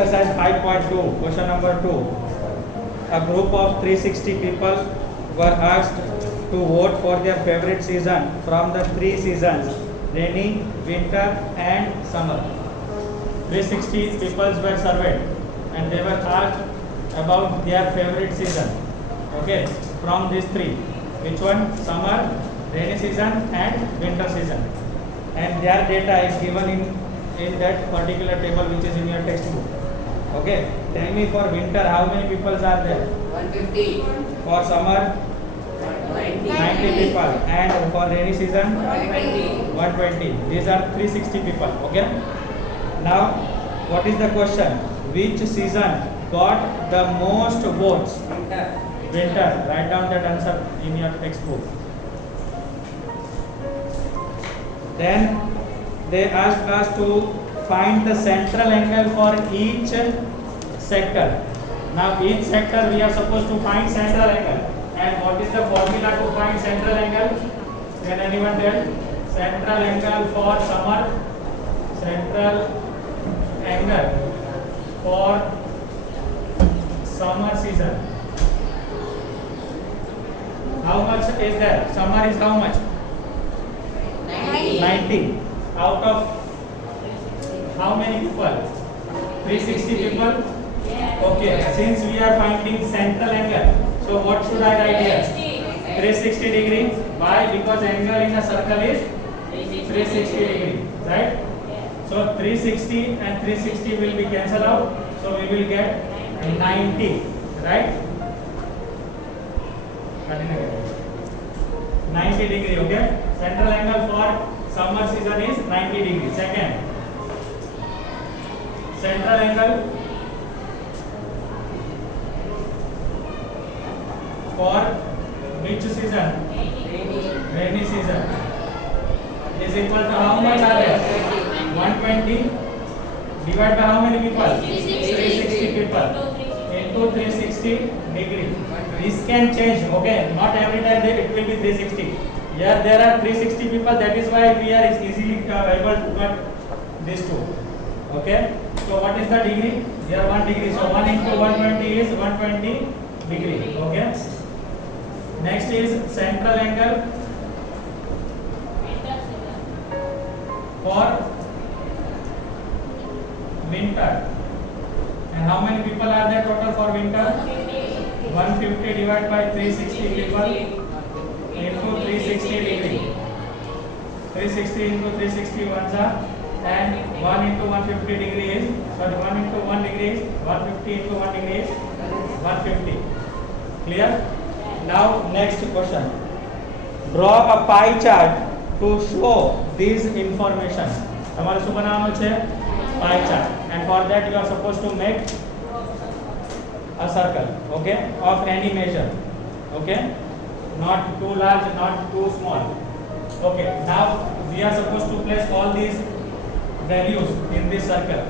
exercise 5.2, question number 2. A group of 360 people were asked to vote for their favorite season from the three seasons: rainy, winter and summer. 360 people were surveyed and they were asked about their favorite season. Okay, from these three, which one? Summer, rainy season and winter season. And their data is given in that particular table which is in your textbook. Okay, tell me for winter how many people are there? 150. For summer 90 people, and for rainy season 120. These are 360 people. Okay, now what is the question? Which season got the most votes? Winter. Write down that answer in your textbook. Then they asked us to find the central angle for each sector. Now each sector we are supposed to find central angle. And what is the formula to find central angle? Can anyone tell? Central angle for summer, central angle for summer season. How much is there? Summer is how much? 90. Out of how many people? 360 people? Okay, since we are finding central angle, so what should I write here? 360 degree. Why? Because angle in a circle is 360 degree, right? So 360 and 360 will be cancelled out, so we will get 90, right? 90 degree, okay? Central angle for summer season is 90 degree. Second, central angle for which season? Rainy season is equal to how much are there? 120 divided by how many people? 360 people into 360 degree. This can change, okay? Not every time it will be 360. Here there are 360 people, that is why we are easily able to cut these two. Okay? So what is the degree? Here 1 degree. So 1 into 120 is 120 degree. Okay? Next is central angle for winter. And how many people are there total for winter? 150 divided by 360 people into 360 degree. 360 into 360 ones are, and 1 into 150 degree is, sorry, 1 into 1 degree is 150 into 1 degree is 150. Clear? Now next question. Draw a pie chart to show these information. તમારે શું બનાવવાનું છે? Pie chart. And for that you are supposed to make a circle, okay, of any measure, okay, not too large, not too small. Okay, now we are supposed to place all these values in this circle.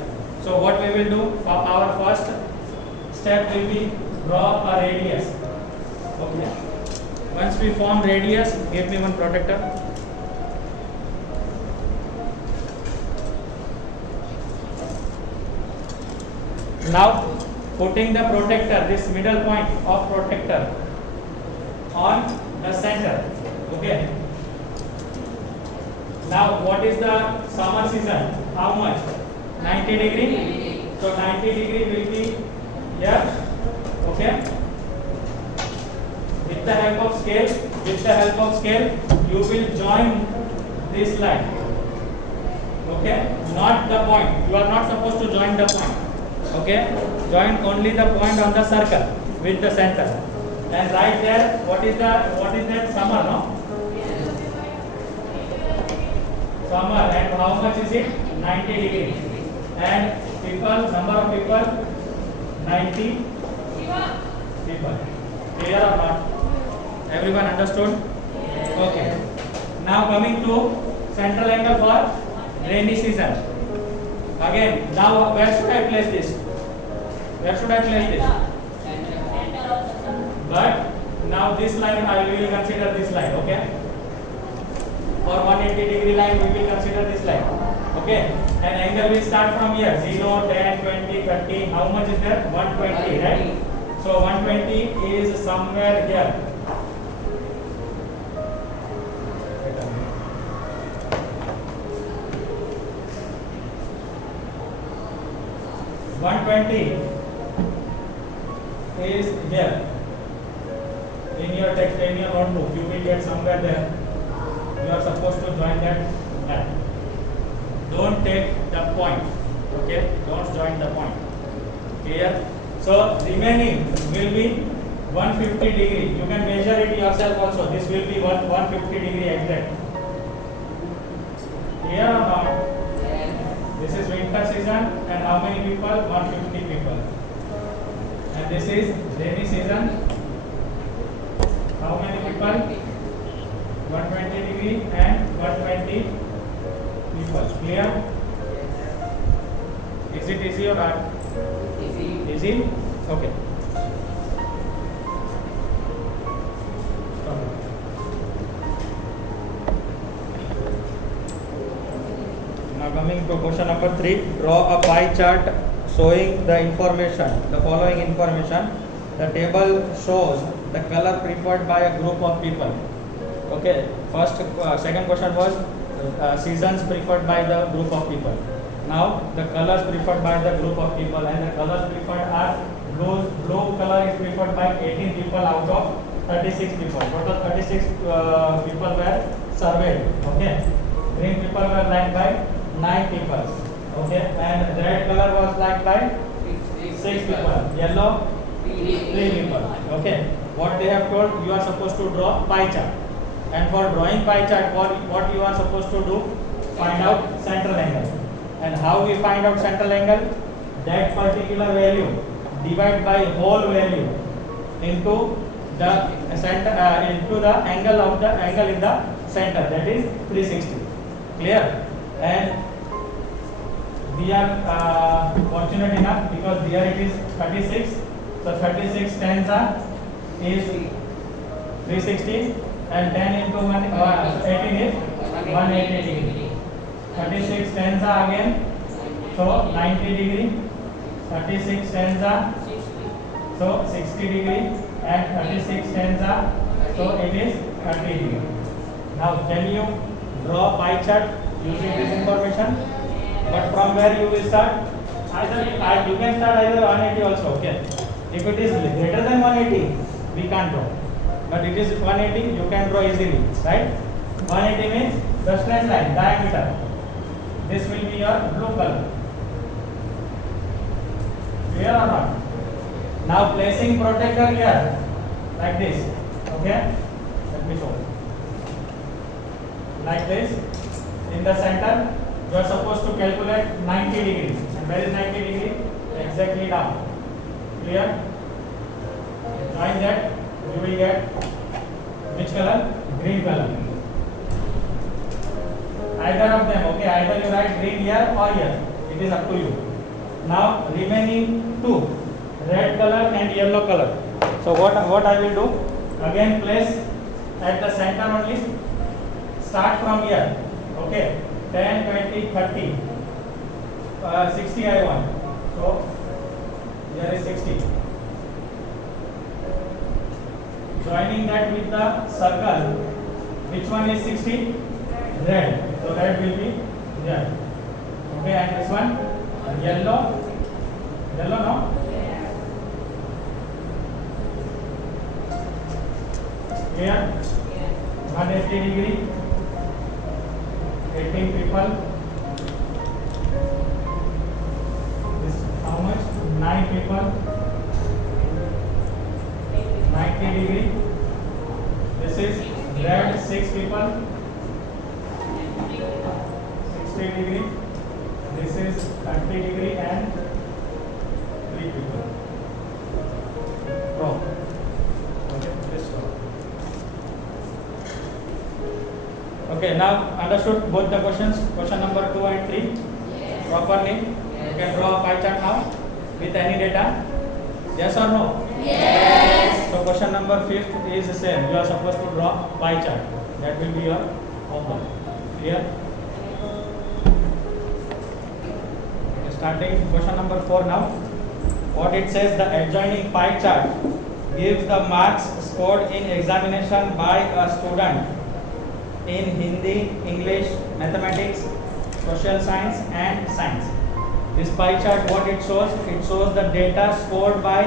So what we will do, for our first step will be draw a radius. Okay, once we form radius, give me one protector. Now putting the protector, this middle point of protector on the center. Okay, now what is the summer season? How much? 90 degree. So 90 degree will be here. Okay, with the help of scale you will join this line. Okay, not the point, you are not supposed to join the point. Okay, join only the point on the circle with the center, and right there what is that? Summer, no? Summer. And how much is it? 90 degree. And people, number of people 90 people. Clear or not? Everyone understood? Okay, now coming to central angle for rainy season. Again, now where should I place this? Where should I place this? But now this line I will consider this line, okay? For 180 degree line we will consider this line. Okay, an angle will start from here 0, 10, 20, 30. How much is there? 120, right? So 120 is somewhere here. 120 is here. In your text, in your notebook, you will get somewhere there. You are supposed to join that line. Don't take the point. Okay, don't join the point. Clear? So remaining will be 150 degree. You can measure it yourself also. This will be 150 degree exact. Clear or not? This is winter season, and how many people? 150 people. And this is rainy season. How many people? 120 degree and 120 people. Clear? Is it easy or not? Easy? Okay. Stop. Now coming to question number 3. Draw a pie chart showing the following information. The table shows the color preferred by a group of people. Okay. Second question was seasons preferred by the group of people. Now the colors preferred by the group of people, and the colors preferred are blue color is preferred by 18 people out of 36 people. Total 36 people were surveyed. Okay. Green people were liked by 9 people. Okay. And red color was liked by 6 people. Yellow 3 people. Okay. What they have told, you are supposed to draw pie chart. And for drawing pie chart, what you are supposed to do? Find out central angle. And how we find out central angle? That particular value divide by whole value into the center, into the angle of the angle in the center, that is 360. Clear? And we are fortunate enough because here it is 36. So 36 stanza is 360, and 10 into 18 is 180 degree. 36 stanza again, so 90 degree. 36 stanza, so 60 degree, and 36 stanza, so it is 30 degree. Now can you draw pie chart using this information? But from where you will start? Either you can start either 180 also. Okay. If it is greater than 180, we can't draw. But it is 180, you can draw easily, right? 180 means the straight line, diameter. This will be your blue color. Clear or not? Now placing protector here, like this. Okay? Let me show. Like this. In the center, you are supposed to calculate 90 degree. And where is 90 degree? Exactly down. Clear? Join that, you will get which color? Green color. Either of them, okay, either you write green here or here. It is up to you. Now remaining two, red color and yellow color. So what I will do? Again place at the center only. Start from here. Okay. 10, 20, 30. 60 I want. So here is 60. Joining that with the circle, which one is 60? Red. So red will be there. Okay, and this one yellow. Yellow, no? Here 180 degree. 18 people. This how much? 9 people. 90 degree. This is red, 6 people. 60 degree. This is 30 degree and 3 people. Wrong. Okay, this one. Okay, now understood both the questions, question number 2 and 3 properly. You can draw a pie chart now with any data. Yes or no? Yes. So question number 5 is the same. You are supposed to draw pie chart. That will be your homework. Clear? Starting question number 4 now. What it says, the adjoining pie chart gives the marks scored in examination by a student in Hindi, English, mathematics, social science and science. This pie chart, what it shows the data scored by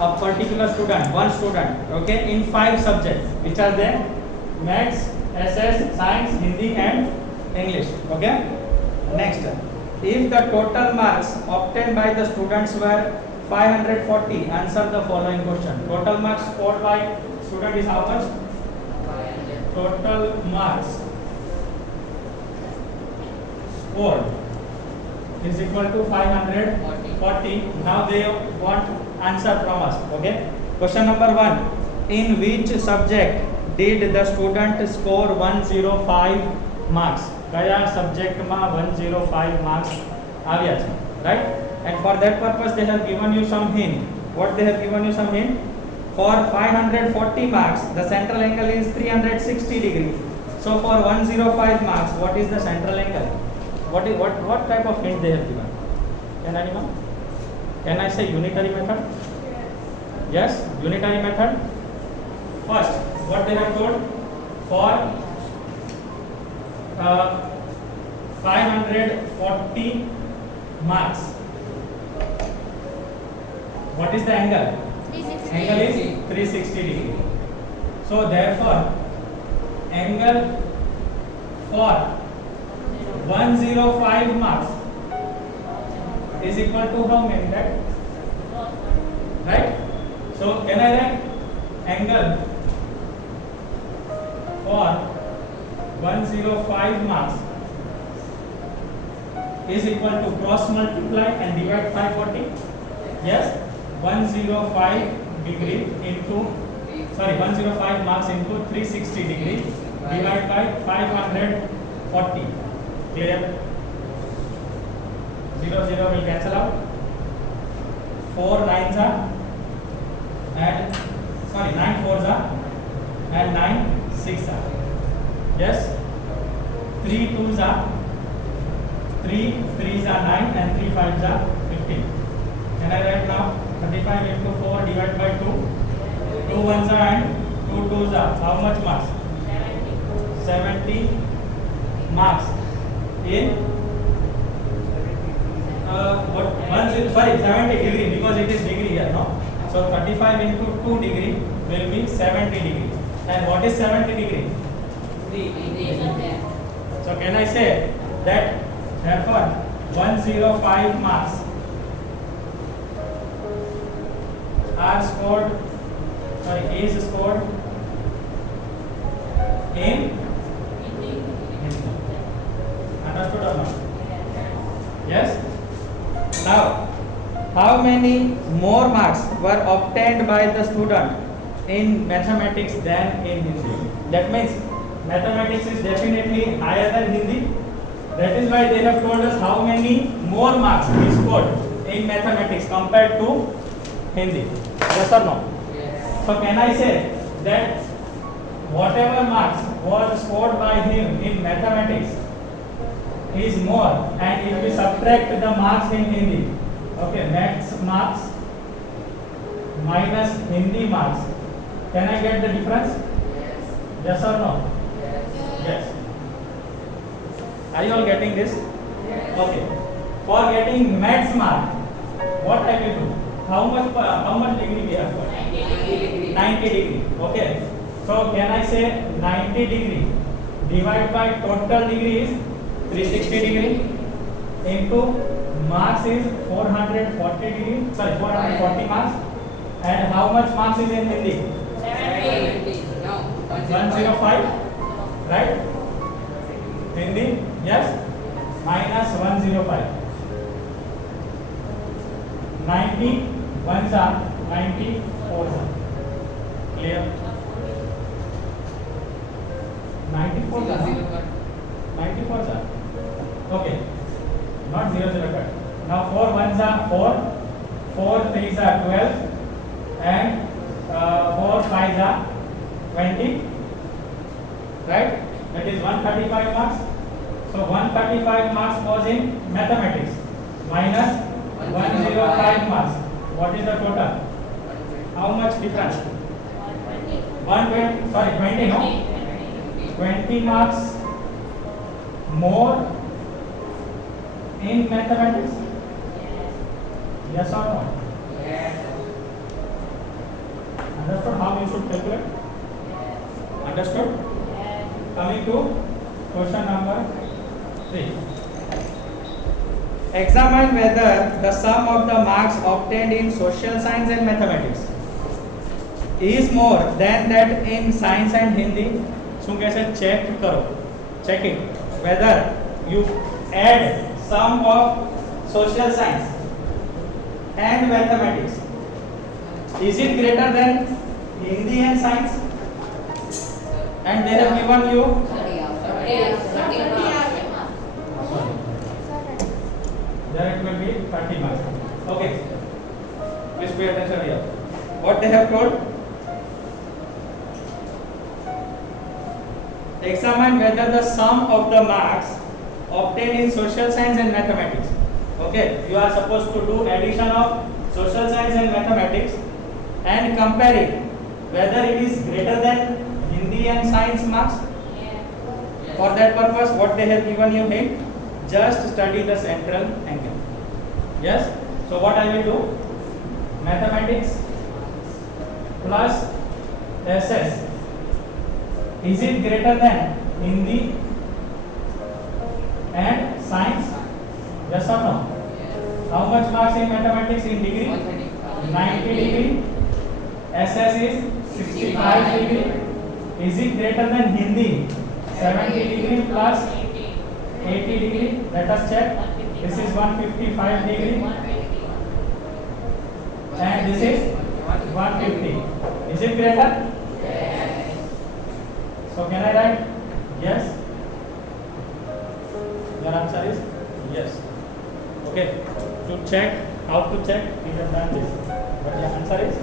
a particular student, one student, okay, in 5 subjects, which are there: maths, SS, science, Hindi and English, okay. Next, if the total marks obtained by the students were 540, answer the following question. Total marks scored by student is how much? 500. Total marks scored is equal to 540. Now they want answer from us, okay. Question number 1. In which subject did the student score 105 marks? કયા સબ્જેક્ટમાં 105 marks આવ્યા છે, right? And for that purpose they have given you some hint. What they have given you some hint? For 540 marks the central angle is 360 degree. So for 105 marks what is the central angle? What type of hint they have given? Can anyone? Can I say unitary method? Yes, unitary method. First, what they have told, for 540 marks, what is the angle? 360. Angle is 360 degree. So therefore angle for 105 marks is equal to how many, right? So can I write angle for 105 marks is equal to cross multiply and divide 540? Yes, 105 degree into 105 marks into 360 degree divided by 540. Clear? 0 0 will cancel out. 4 9s are and 9 4s are and 9 6 are. Yes, 3 2s are 3 3s are 9 and 3 5s are 15. Can I write now? 35 into 4 divided by 2. 2 1s are and 2 2s are. How much marks? 70 marks in 70 degree, because it is degree here, no? So 35 into 2 degree will be 70 degree. And what is 70 degree? So can I say that therefore 105 marks are scored, is scored in Hindi. Understood or not? Yes. Now, how many more marks were obtained by the student in mathematics than in Hindi? That means mathematics is definitely higher than Hindi. That is why they have told us how many more marks he scored in mathematics compared to Hindi. Yes or no? Yes. So can I say that whatever marks was scored by him in mathematics is more, and if we subtract the marks in Hindi, okay, maths marks minus Hindi marks, can I get the difference? Yes. Yes or no? Yes. Yes. Are you all getting this? Yes. Okay. For getting maths mark, what I will do? How much degree we have got? 90 degree. 90 degree. Okay. So can I say 90 degree divided by total degree is 360 degree into marks is 440 degree. 440 marks. And how much marks is in Hindi? 70. No. 105. Right? Hindi? Yes. Minus 105. 90 ones are 94 are. Clear? 94 are. 94 are. Okay. Not 0 0 cut. Now 4 ones are 4, 4 3s are 12, and 4 5s are 20. Right? That is 135 marks. So 135 marks was in mathematics. minus 105 marks. What is the total? How much difference? 120, sorry, 20, no? 20 marks more in mathematics? Yes or no? Understood how you should calculate? Understood? Coming to question number 3. Examine whether the sum of the marks obtained in social science and mathematics is more than that in science and Hindi. શું કહે છે check કરો, check it whether you add sum of social science and mathematics, is it greater than Hindi and science? And they have given you there it will be 30 marks. Okay, please pay attention here. What they have told? Examine whether the sum of the marks obtained in social science and mathematics. Okay, you are supposed to do addition of social science and mathematics and compare it whether it is greater than Hindi and science marks. For that purpose, what they have given you hint, just study the central angle. Yes. So what I will do? Mathematics plus SS. Is it greater than Hindi and science? Yes or no? How much marks in mathematics in degree? 90 degree. SS is 65 degree. Is it greater than Hindi? 70 degree plus 80 degree. Let us check. This is 155 degree. And this is 150. Is it greater? So can I write yes? Your answer is yes. Okay. To check, how to check, we have done this. But your answer is